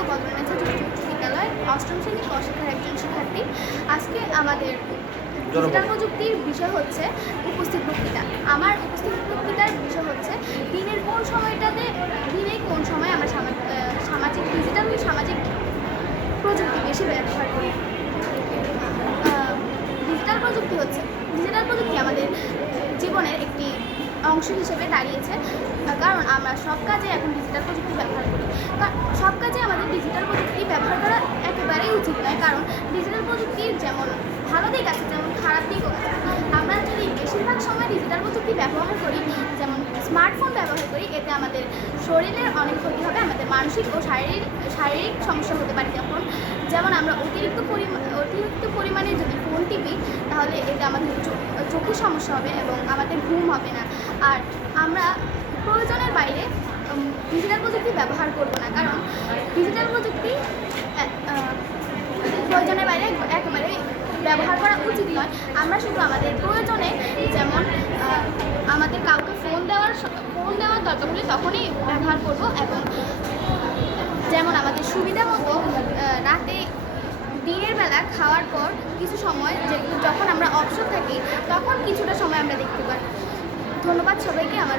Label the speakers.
Speaker 1: ও বদরনাথা উচ্চ বিদ্যালয় অষ্টম শ্রেণি কশিক্ষার একজন শিক্ষার্থী। আজকে আমাদের ডিজিটাল প্রযুক্তির বিষয় হচ্ছে উপস্থিত বক্তৃতা। আমার উপস্থিত বক্তৃতার বিষয় হচ্ছে দিনের কোন সময়টাতে দিনে কোন সময় আমরা সামা- সামাজিক ডিজিটাল সামাজিক প্রযুক্তি বেশি ব্যবহার করি? ডিজিটাল প্রযুক্তি হচ্ছে ডিজিটাল প্রযুক্তি আমাদের জীবনের একটি অংশ হিসেবে দাঁড়িয়েছে। কারণ আমরা সব কাজে এখন ডিজিটাল প্রযুক্তি ব্যবহার করি কা- সব কাজে আমাদের ডিজিটাল প্রযুক্তি ব্যবহার করা একেবারেই উচিত নয় কারণ ডিজিটাল প্রযুক্তির যেমন ভালো দিক আছে, যেমন খারাপ দিকও আছে। আমরা যদি বেশিরভাগ সময় ডিজিটাল প্রযুক্তি ব্যবহার করি, যেমন স্মার্টফোন ব্যবহার করি, এতে আমাদের শরীরের অনেক ক্ষতি হবে, আমাদের মানসিক ও শারীরিক শারীরিক সমস্যা হতে পারে যখন। যেমন আমরা অতিরিক্ত পরিমাণ অতিরিক্ত পরিমাণে যদি ফোন টিপি, তাহলে এতে আমাদের চোখের সমস্যা হবে এবং আমাদের ঘুম হবে না। আর আমরা প্রয়োজনের বাইরে ডিজিটাল প্রযুক্তি ব্যবহার করব না। কারণ ডিজিটাল প্রযুক্তি প্রয়োজনের বাইরে একেবারে ব্যবহার করা উচিত নয়। আমরা শুধু আমাদের প্রয়োজনে যেমন আমাদের কাউকে ফোন দেওয়ার ফোন দেওয়ার দরকার হলে তখনই ব্যবহার করব এবং যেমন আমাদের সুবিধা মতো রাতে দিনের বেলা খাওয়ার পর কিছু সময় যে, যখন আমরা অবসর থাকি, তখন কিছুটা সময় আমরা দেখতে পারি। ধন্যবাদ সবাইকে, আমার